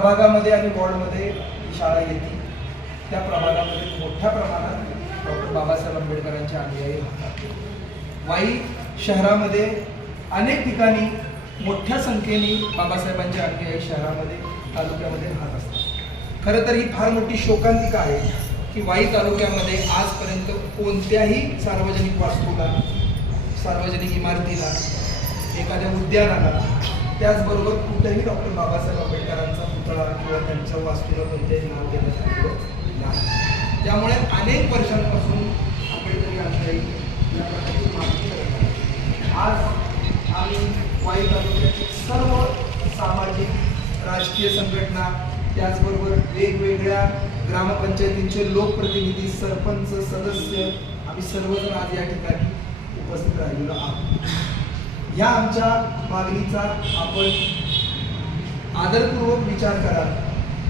प्रभागामध्ये आणि वॉर्डमध्ये ही शाळा येते. त्या प्रभागामध्ये मोठ्या प्रमाणात डॉक्टर बाबासाहेब आंबेडकरांचे अनुयायी राहतात. वाई शहरामध्ये अनेक ठिकाणी मोठ्या संख्येने बाबासाहेबांचे अनुयायी शहरामध्ये तालुक्यामध्ये राहत असतात. खरं तर ही फार मोठी शोकांतिका आहे की वाई तालुक्यामध्ये आजपर्यंत कोणत्याही सार्वजनिक वास्तूला सार्वजनिक इमारतीला एखाद्या उद्यानाला त्याचबरोबर कुठेही डॉक्टर बाबासाहेब आंबेडकरांचा पुतळा किंवा त्यांच्या वास्तूला कोणत्याही नाव देण्यात आलेलं नाही. त्यामुळे अनेक वर्षांपासून आंबेडकरी अनुयायी या प्रकारची मागणी करत आज आम्ही वाई तालुक्यातील सर्व सामाजिक राजकीय संघटना त्याचबरोबर वेगवेगळ्या ग्रामपंचायतींचे लोकप्रतिनिधी सरपंच सदस्य आम्ही सर्वजण आज या ठिकाणी उपस्थित राहिलेलो आहोत. या आमच्या मागणीचा आपण आदरपूर्वक विचार करा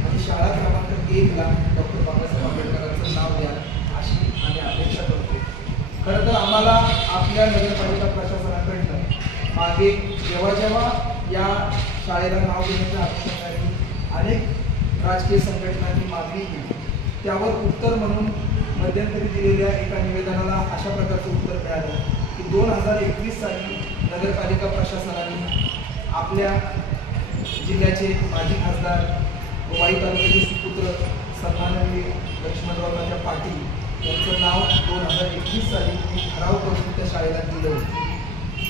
आणि शाळा क्रमांक एकला डॉक्टर बाबासाहेब आंबेडकरांचं नाव द्या अशी आम्ही अपेक्षा करतो. खरं तर आम्हाला आपल्या नगरपालिका प्रशासनाकडनं मागे जेव्हा जेव्हा या शाळेला नाव देण्याच्या अनुषंगाने अनेक राजकीय संघटनांनी मागणी केली. त्यावर उत्तर म्हणून मध्यंतरी दिलेल्या एका निवेदनाला अशा प्रकारचं उत्तर मिळालं. की दोन हजार एकवीस साली नगरपालिका प्रशासनाने आपल्या जिल्ह्याचे माजी खासदार वाई तालुक्याचे सुपुत्र सन्माननीय लक्ष्मणरावराच्या पाटील यांचं नाव दोन हजार एकवीस साली ठराव करून त्या शाळेला दिलं होतं.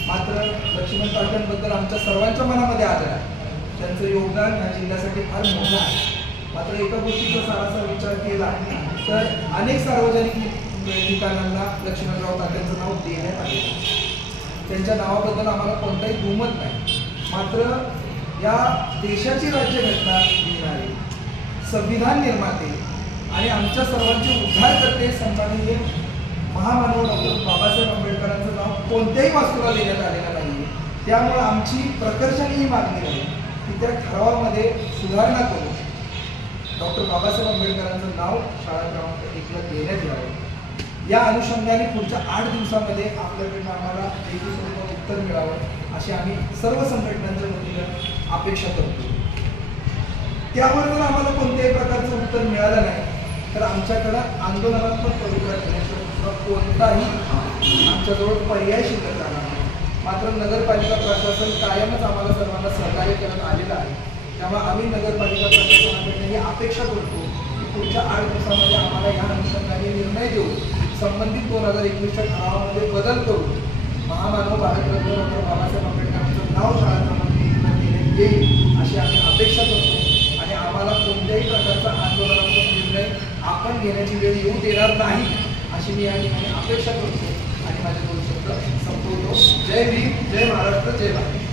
मात्र लक्ष्मण पाटलांबद्दल आमच्या सर्वांच्या मनामध्ये आदर आहे. त्यांचं योगदान ह्या जिल्ह्यासाठी फार मोठं आहे. मात्र एका गोष्टीचा सारासा विचार केला तर अनेक सार्वजनिक ठिकाणांना लक्ष्मणराव तात्यांचं नाव देण्यात आले त्यांच्या नावाबद्दल आम्हाला कोणताही दुमत नाही. मात्र या देशाची राज्यघटना लिहिणारे संविधान निर्माते आणि आमच्या सर्वांचे उद्धारकर्ते हे महामानव डॉक्टर बाबासाहेब आंबेडकरांचं नाव कोणत्याही वास्तूला देण्यात आलेलं नाही त्यामुळे आमची प्रकर्षाने ही मागणी आहे की त्या ठरावामध्ये सुधारणा करून डॉक्टर बाबासाहेब आंबेडकरांचं नाव शाळा क्रमांक एकला देण्यात यावं. या अनुषंगाने पुढच्या आठ दिवसामध्ये आपल्याकडनं आम्हाला लेखी स्वरूपात उत्तर मिळावं अशी आम्ही सर्व संघटनांच्या वतीनं अपेक्षा करतो. त्यावर जर आम्हाला कोणत्याही प्रकारचं उत्तर मिळालं नाही तर आमच्याकडं आंदोलनात्मक पवित्रा घेण्याशिवाय कोणताही आमच्याजवळ पर्याय शिल्लक राहणार नाही. मात्र नगरपालिका प्रशासन कायमच आम्हाला सर्वांना सहकार्य करत आलेलं आहे. त्यामुळे आम्ही नगरपालिका प्रशासनाकडे ही अपेक्षा करतो की पुढच्या आठ दिवसामध्ये आम्हाला या अनुषंगाने निर्णय देऊ संबंधित दोन हजार एकवीसच्या ठरावामध्ये बदल करून महामानव भारतरत्न डॉक्टर बाबासाहेब आंबेडकरांचं नाव शाळा येईल अशी आम्ही अपेक्षा करतो. आणि आम्हाला कोणत्याही प्रकारचा आंदोलनात्मक निर्णय आपण घेण्याची वेळ येऊ देणार नाही अशी मी या ठिकाणी अपेक्षा करतो. आणि माझे दोन शब्द संपवतो. जय भीम जय महाराष्ट्र जय भारत.